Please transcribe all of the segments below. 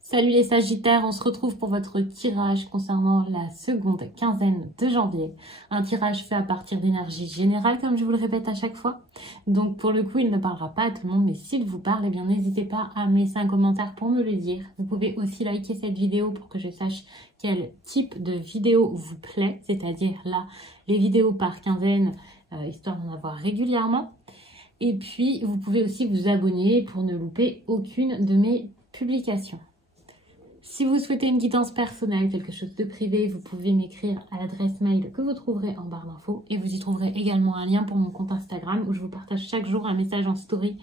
Salut les Sagittaires, on se retrouve pour votre tirage concernant la seconde quinzaine de janvier. Un tirage fait à partir d'énergie générale, comme je vous le répète à chaque fois. Donc pour le coup, il ne parlera pas à tout le monde, mais s'il vous parle, eh bien n'hésitez pas à me laisser un commentaire pour me le dire. Vous pouvez aussi liker cette vidéo pour que je sache quel type de vidéo vous plaît, c'est-à-dire là, les vidéos par quinzaine, histoire d'en avoir régulièrement. Et puis, vous pouvez aussi vous abonner pour ne louper aucune de mes publications. Si vous souhaitez une guidance personnelle, quelque chose de privé, vous pouvez m'écrire à l'adresse mail que vous trouverez en barre d'infos. Et vous y trouverez également un lien pour mon compte Instagram où je vous partage chaque jour un message en story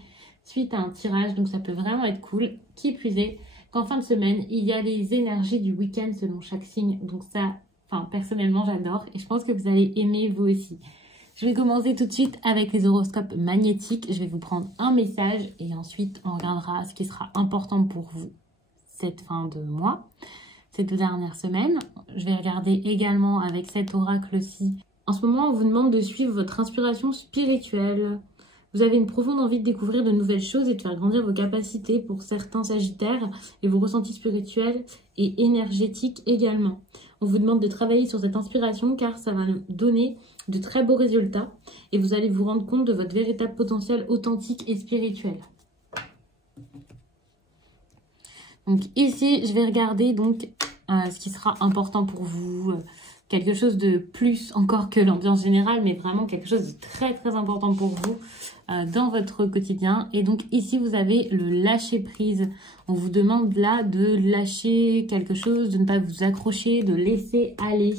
suite à un tirage. Donc ça peut vraiment être cool. Qui plus est, qu'en fin de semaine, il y a les énergies du week-end selon chaque signe. Donc ça, personnellement, j'adore. Et je pense que vous allez aimer vous aussi. Je vais commencer tout de suite avec les horoscopes magnétiques. Je vais vous prendre un message et ensuite on regardera ce qui sera important pour vous cette fin de mois, ces 2 dernières semaines. Je vais regarder également avec cet oracle-ci. En ce moment, on vous demande de suivre votre inspiration spirituelle. Vous avez une profonde envie de découvrir de nouvelles choses et de faire grandir vos capacités pour certains Sagittaires et vos ressentis spirituels et énergétiques également. On vous demande de travailler sur cette inspiration car ça va donner de très beaux résultats et vous allez vous rendre compte de votre véritable potentiel authentique et spirituel. Donc ici, je vais regarder donc ce qui sera important pour vous, quelque chose de plus encore que l'ambiance générale, mais vraiment quelque chose de très très important pour vous dans votre quotidien. Et donc ici, vous avez le lâcher prise. On vous demande là de lâcher quelque chose, de ne pas vous accrocher, de laisser aller.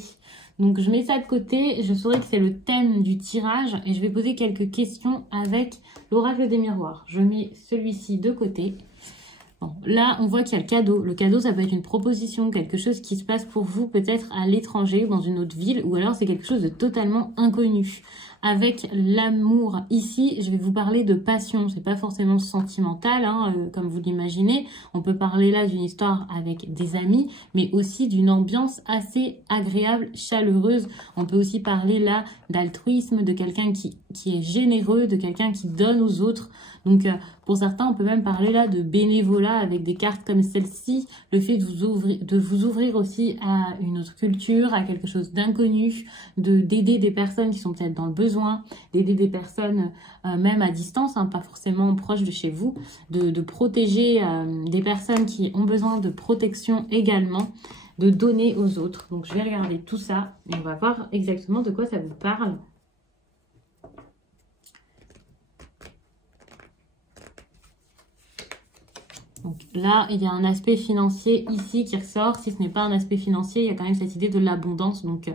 Donc je mets ça de côté, je saurai que c'est le thème du tirage et je vais poser quelques questions avec l'oracle des miroirs. Je mets celui-ci de côté. Bon, là, on voit qu'il y a le cadeau. Le cadeau, ça peut être une proposition, quelque chose qui se passe pour vous peut-être à l'étranger, dans une autre ville, ou alors c'est quelque chose de totalement inconnu. Avec l'amour, ici, je vais vous parler de passion. C'est pas forcément sentimental, comme vous l'imaginez. On peut parler là d'une histoire avec des amis, mais aussi d'une ambiance assez agréable, chaleureuse. On peut aussi parler là d'altruisme, de quelqu'un qui est généreux, de quelqu'un qui donne aux autres. Donc, pour certains, on peut même parler là de bénévolat avec des cartes comme celle-ci. Le fait de vous ouvrir aussi à une autre culture, à quelque chose d'inconnu, d'aider des personnes qui sont peut-être dans le besoin, d'aider des personnes même à distance, pas forcément proches de chez vous, de protéger des personnes qui ont besoin de protection également, de donner aux autres. Donc, je vais regarder tout ça et on va voir exactement de quoi ça vous parle. Donc là, il y a un aspect financier ici qui ressort. Si ce n'est pas un aspect financier, il y a quand même cette idée de l'abondance. Donc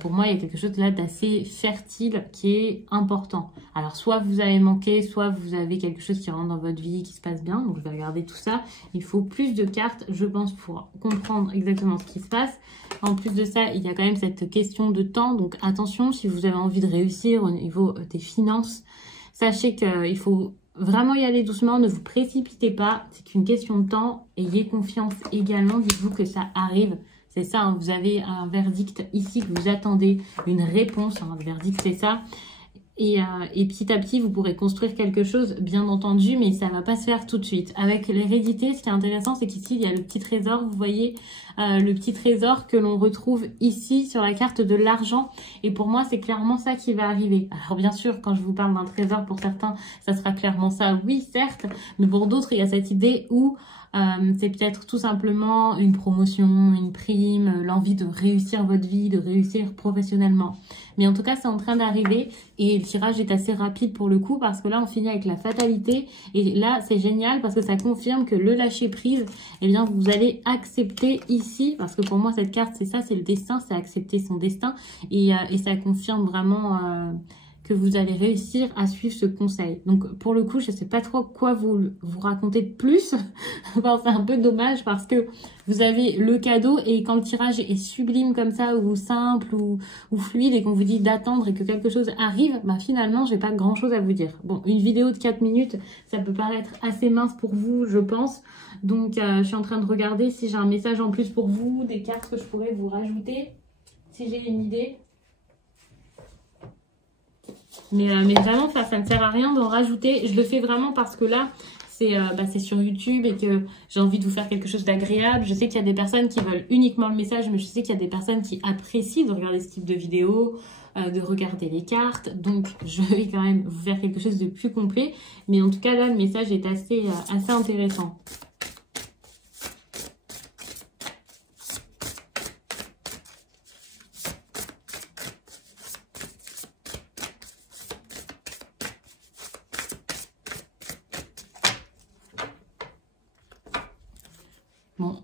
pour moi, il y a quelque chose là d'assez fertile qui est important. Alors soit vous avez manqué, soit vous avez quelque chose qui rentre dans votre vie, qui se passe bien. Donc je vais regarder tout ça. Il faut plus de cartes, je pense, pour comprendre exactement ce qui se passe. En plus de ça, il y a quand même cette question de temps. Donc attention, si vous avez envie de réussir au niveau des finances, sachez qu'il faut vraiment y aller doucement, ne vous précipitez pas, c'est qu'une question de temps, ayez confiance également, dites-vous que ça arrive, c'est ça, vous avez un verdict ici que vous attendez, une réponse, un verdict c'est ça, et petit à petit vous pourrez construire quelque chose, bien entendu, mais ça ne va pas se faire tout de suite. Avec l'hérédité, ce qui est intéressant, c'est qu'ici il y a le petit trésor, vous voyez, le petit trésor que l'on retrouve ici sur la carte de l'argent. Et pour moi, c'est clairement ça qui va arriver. Alors bien sûr, quand je vous parle d'un trésor, pour certains, ça sera clairement ça, oui, certes. Mais pour d'autres, il y a cette idée où c'est peut-être tout simplement une promotion, une prime, l'envie de réussir votre vie, de réussir professionnellement. Mais en tout cas, c'est en train d'arriver et le tirage est assez rapide pour le coup parce que là, on finit avec la fatalité. Et là, c'est génial parce que ça confirme que le lâcher prise, eh bien, vous allez accepter ici, parce que pour moi, cette carte, c'est ça, c'est le destin, c'est accepter son destin. Et ça confirme vraiment que vous allez réussir à suivre ce conseil. Donc, pour le coup, je ne sais pas trop quoi vous raconter de plus. Enfin, c'est un peu dommage parce que vous avez le cadeau et quand le tirage est sublime comme ça, ou simple, ou fluide, et qu'on vous dit d'attendre et que quelque chose arrive, bah finalement, j'ai pas grand chose à vous dire. Bon, une vidéo de 4 minutes, ça peut paraître assez mince pour vous, je pense. Donc, je suis en train de regarder si j'ai un message en plus pour vous, des cartes que je pourrais vous rajouter, si j'ai une idée. Mais vraiment, ça ne sert à rien d'en rajouter. Je le fais vraiment parce que là, c'est sur YouTube et que j'ai envie de vous faire quelque chose d'agréable. Je sais qu'il y a des personnes qui veulent uniquement le message, mais je sais qu'il y a des personnes qui apprécient de regarder ce type de vidéo, de regarder les cartes. Donc, je vais quand même vous faire quelque chose de plus complet. Mais en tout cas, là, le message est assez intéressant.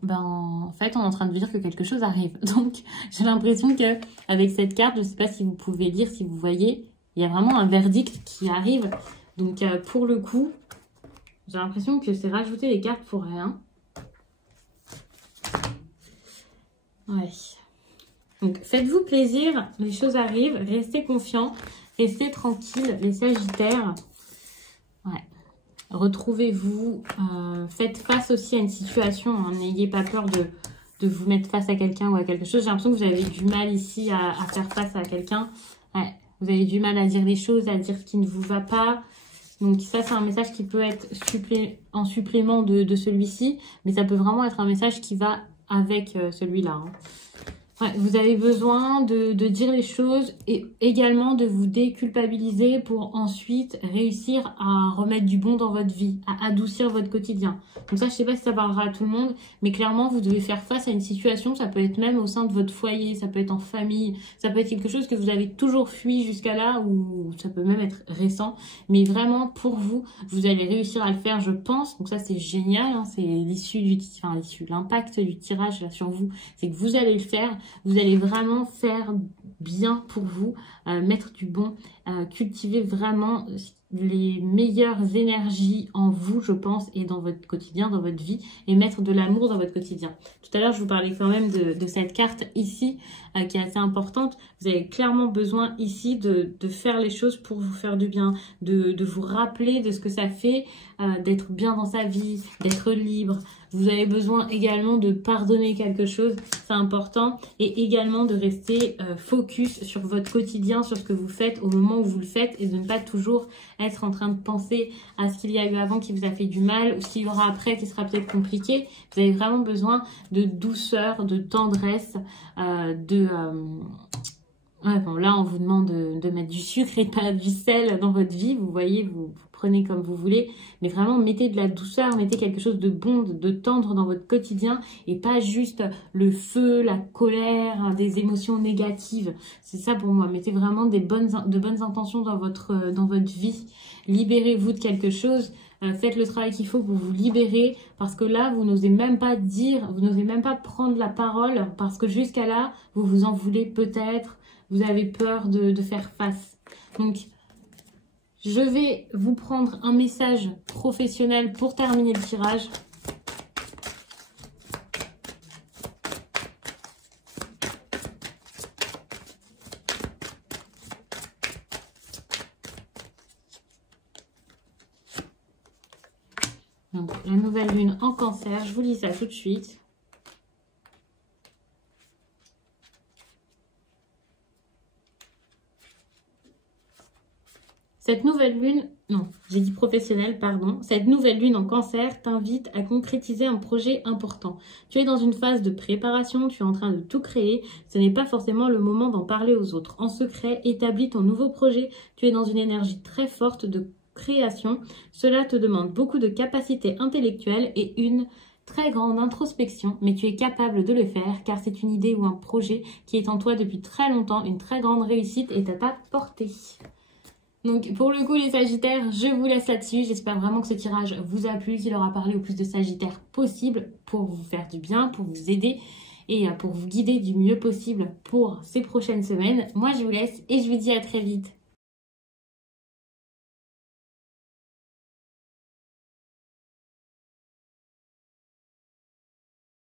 Bon, en fait, on est en train de dire que quelque chose arrive. Donc, j'ai l'impression que avec cette carte, je ne sais pas si vous pouvez lire, si vous voyez, il y a vraiment un verdict qui arrive. Donc, pour le coup, j'ai l'impression que c'est rajouter les cartes pour rien. Ouais. Donc, faites-vous plaisir, les choses arrivent, restez confiants, restez tranquilles, les Sagittaires. Ouais. Retrouvez-vous, faites face aussi à une situation, hein. N'ayez pas peur de vous mettre face à quelqu'un ou à quelque chose. J'ai l'impression que vous avez du mal ici à faire face à quelqu'un. Ouais, vous avez du mal à dire les choses, à dire ce qui ne vous va pas. Donc ça, c'est un message qui peut être en supplément de celui-ci, mais ça peut vraiment être un message qui va avec celui-là, hein. Ouais, vous avez besoin de dire les choses et également de vous déculpabiliser pour ensuite réussir à remettre du bon dans votre vie, à adoucir votre quotidien. Donc ça, je ne sais pas si ça parlera à tout le monde, mais clairement, vous devez faire face à une situation, ça peut être même au sein de votre foyer, ça peut être en famille, ça peut être quelque chose que vous avez toujours fui jusqu'à là ou ça peut même être récent. Mais vraiment, pour vous, vous allez réussir à le faire, je pense. Donc ça, c'est génial, hein, c'est l'impact du tirage là, sur vous, c'est que vous allez le faire. Vous allez vraiment faire bien pour vous, mettre du bon, cultiver vraiment les meilleures énergies en vous, je pense, et dans votre quotidien, dans votre vie, et mettre de l'amour dans votre quotidien. Tout à l'heure, je vous parlais quand même de cette carte ici, qui est assez importante. Vous avez clairement besoin ici de faire les choses pour vous faire du bien, de vous rappeler de ce que ça fait d'être bien dans sa vie, d'être libre. Vous avez besoin également de pardonner quelque chose, c'est important, et également de rester focus sur votre quotidien, sur ce que vous faites au moment où vous le faites, et de ne pas toujours être en train de penser à ce qu'il y a eu avant qui vous a fait du mal, ou ce qu'il y aura après qui sera peut-être compliqué. Vous avez vraiment besoin de douceur, de tendresse, ouais, bon, là, on vous demande de mettre du sucre et pas du sel dans votre vie. Vous voyez, vous prenez comme vous voulez. Mais vraiment, mettez de la douceur, mettez quelque chose de bon, de tendre dans votre quotidien. Et pas juste le feu, la colère, des émotions négatives. C'est ça pour moi. Mettez vraiment de bonnes intentions dans votre vie. Libérez-vous de quelque chose. Faites le travail qu'il faut pour vous libérer. Parce que là, vous n'osez même pas dire, vous n'osez même pas prendre la parole. Parce que jusqu'à là, vous vous en voulez peut-être. Vous avez peur de faire face. Donc, je vais vous prendre un message professionnel pour terminer le tirage. Donc, la nouvelle lune en Cancer, je vous lis ça tout de suite. Cette nouvelle lune, non, j'ai dit professionnelle, pardon. Cette nouvelle lune en Cancer t'invite à concrétiser un projet important. Tu es dans une phase de préparation, tu es en train de tout créer. Ce n'est pas forcément le moment d'en parler aux autres. En secret, établis ton nouveau projet. Tu es dans une énergie très forte de création. Cela te demande beaucoup de capacité intellectuelle et une très grande introspection, mais tu es capable de le faire car c'est une idée ou un projet qui est en toi depuis très longtemps. Une très grande réussite est à ta portée. Donc pour le coup les Sagittaires, je vous laisse là-dessus. J'espère vraiment que ce tirage vous a plu, qu'il aura parlé au plus de Sagittaires possible pour vous faire du bien, pour vous aider et pour vous guider du mieux possible pour ces prochaines semaines. Moi je vous laisse et je vous dis à très vite.